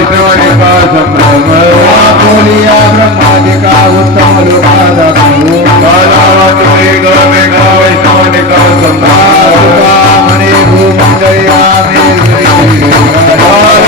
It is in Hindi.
ऐश्वर्य का संभ्रम बोलिया ब्रह्मादि का उत्तम का संभ्रम मणि भूमि जया मेरे